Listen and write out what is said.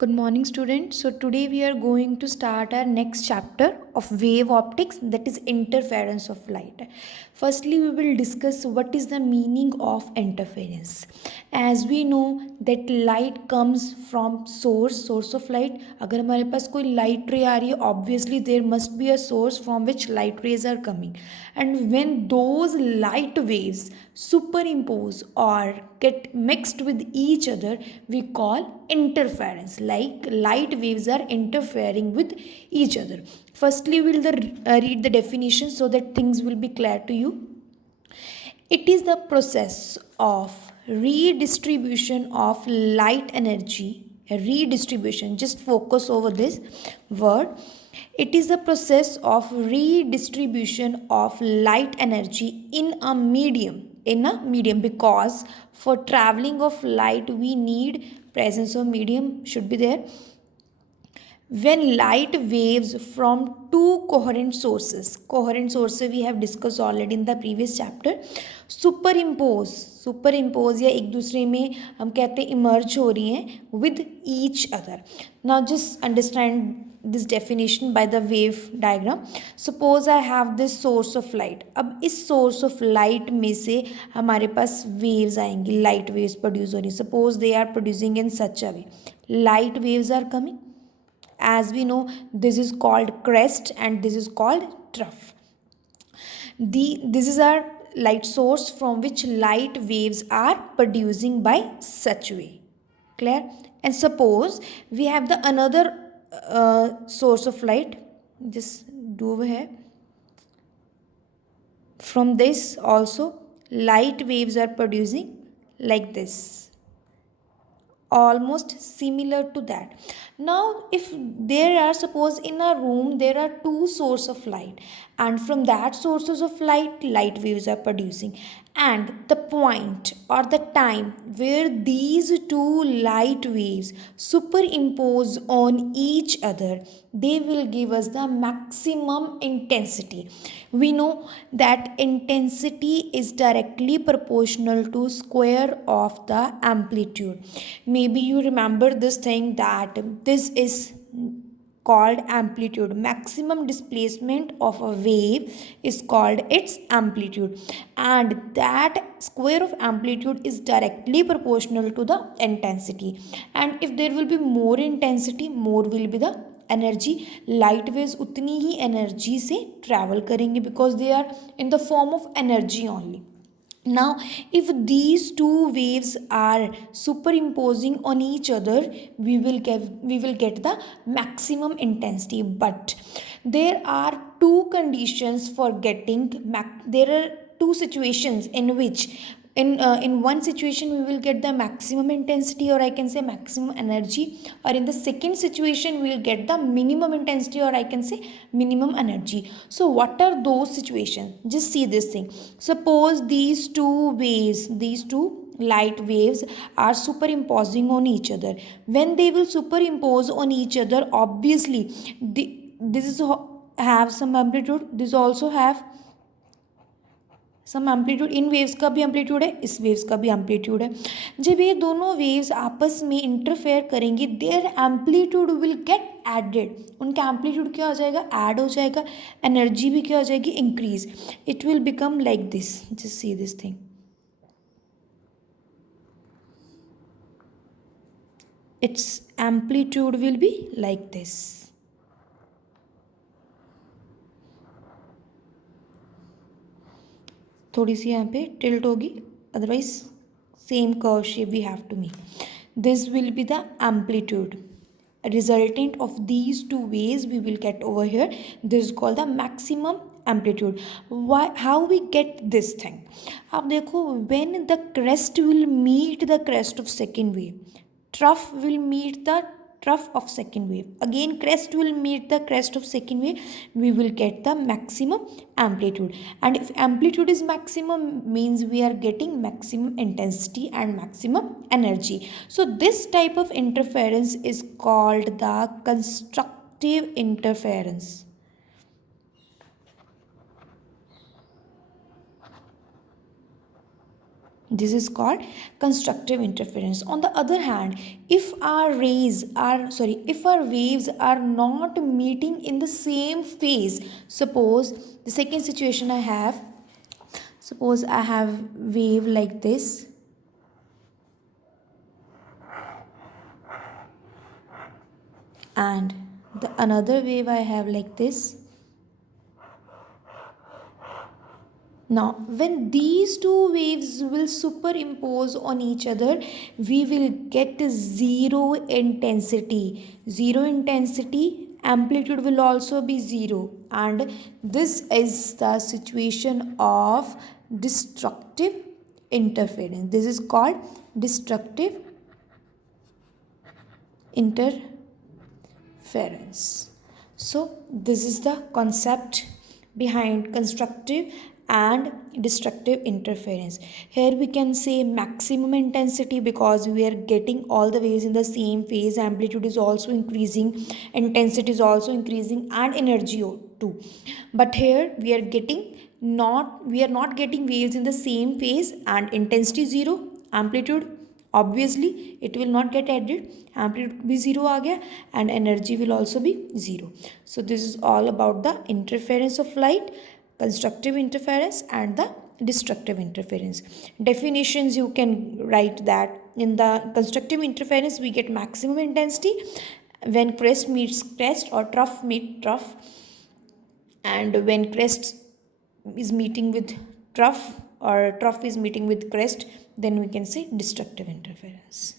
Good morning, students. So, today we are going to start our next chapter of wave optics, that is interference of light. Firstly, we will discuss what is the meaning of interference. As we know that light comes from source of light. अगर हमारे पास कोई light ray आ रही है, obviously there must be a source from which light rays are coming. And when those light waves superimpose or get mixed with each other, we call interference. Like light waves are interfering with each other. Firstly, we'll read the definition so that things will be clear to you. It is the process of redistribution of light energy. Redistribution, just focus over this word. It is the process of redistribution of light energy in a medium, because for traveling of light we need presence of medium should be there. When light waves from two coherent sources we have discussed already in the previous chapter, superimpose या एक दूसरे में हम कहते हैं emerge हो रही हैं with each other. Now just understand this definition by the wave diagram. Suppose I have this source of light. अब इस source of light में से हमारे पास waves आएंगी, light waves produce हो रही. Suppose they are producing in such a way. Light waves are coming. As we know, this is called crest and this is called trough. This is our light source from which light waves are producing by such way. Clear? And suppose we have the another source of light. Just do over here. From this also light waves are producing like this, almost similar to that. Now if there are, suppose in a room there are two sources of light, and from that sources of light waves are producing, and the point or the time where these two light waves superimpose on each other, they will give us the maximum intensity. We know that intensity is directly proportional to square of the amplitude. Maybe you remember this thing, that this is called amplitude. Maximum displacement of a wave is called its amplitude, and that square of amplitude is directly proportional to the intensity. And if there will be more intensity, more will be the energy. Light waves उतनी ही energy से travel करेंगे because they are in the form of energy only. Now, if these two waves are superimposing on each other, we will get the maximum intensity. But there are two conditions for getting there are two situations in which in one situation we will get the maximum intensity, or I can say maximum energy, or in the second situation we will get the minimum intensity, or I can say minimum energy. So what are those situations? Just see this thing. Suppose these two light waves are superimposing on each other. When they will superimpose on each other, obviously this is have some amplitude, this also have some amplitude. इन waves का भी amplitude है, इस waves का भी amplitude है. जब ये दोनों वेव्स आपस में इंटरफेयर करेंगी, their amplitude will get added. उनका एम्पलीट्यूड क्या हो जाएगा? ऐड हो जाएगा. एनर्जी भी क्या हो जाएगी? Increase. It will become like this. Just see this thing. its amplitude will be like this. थोड़ी सी यहाँ पे टिल्ट होगी, otherwise same curve shape we have to make. This will be the amplitude resultant of these two ways we will get over here. This is called the maximum amplitude. Why? How we get this thing? अब देखो, when the crest will meet the crest of second wave, trough will meet the trough of second wave, again crest will meet the crest of second wave, we will get the maximum amplitude. And if amplitude is maximum, means we are getting maximum intensity and maximum energy. So this type of interference is called the constructive interference. This is called constructive interference. On the other hand, if our waves are not meeting in the same phase, suppose the second situation I have, suppose I have wave like this, and the another wave I have like this. Now, when these two waves will superimpose on each other, we will get zero intensity. Zero intensity, amplitude will also be zero. And this is the situation of destructive interference. This is called destructive interference. So, this is the concept behind constructive and destructive interference. Here we can say maximum intensity because we are getting all the waves in the same phase, amplitude is also increasing, intensity is also increasing, and energy too. But here we are not getting waves in the same phase, and intensity zero, amplitude obviously it will not get added, amplitude भी zero आ गया, and energy will also be zero. So this is all about the interference of light, constructive interference and the destructive interference. Definitions you can write that in the constructive interference we get maximum intensity when crest meets crest or trough meet trough, and when crest is meeting with trough or trough is meeting with crest, then we can say destructive interference.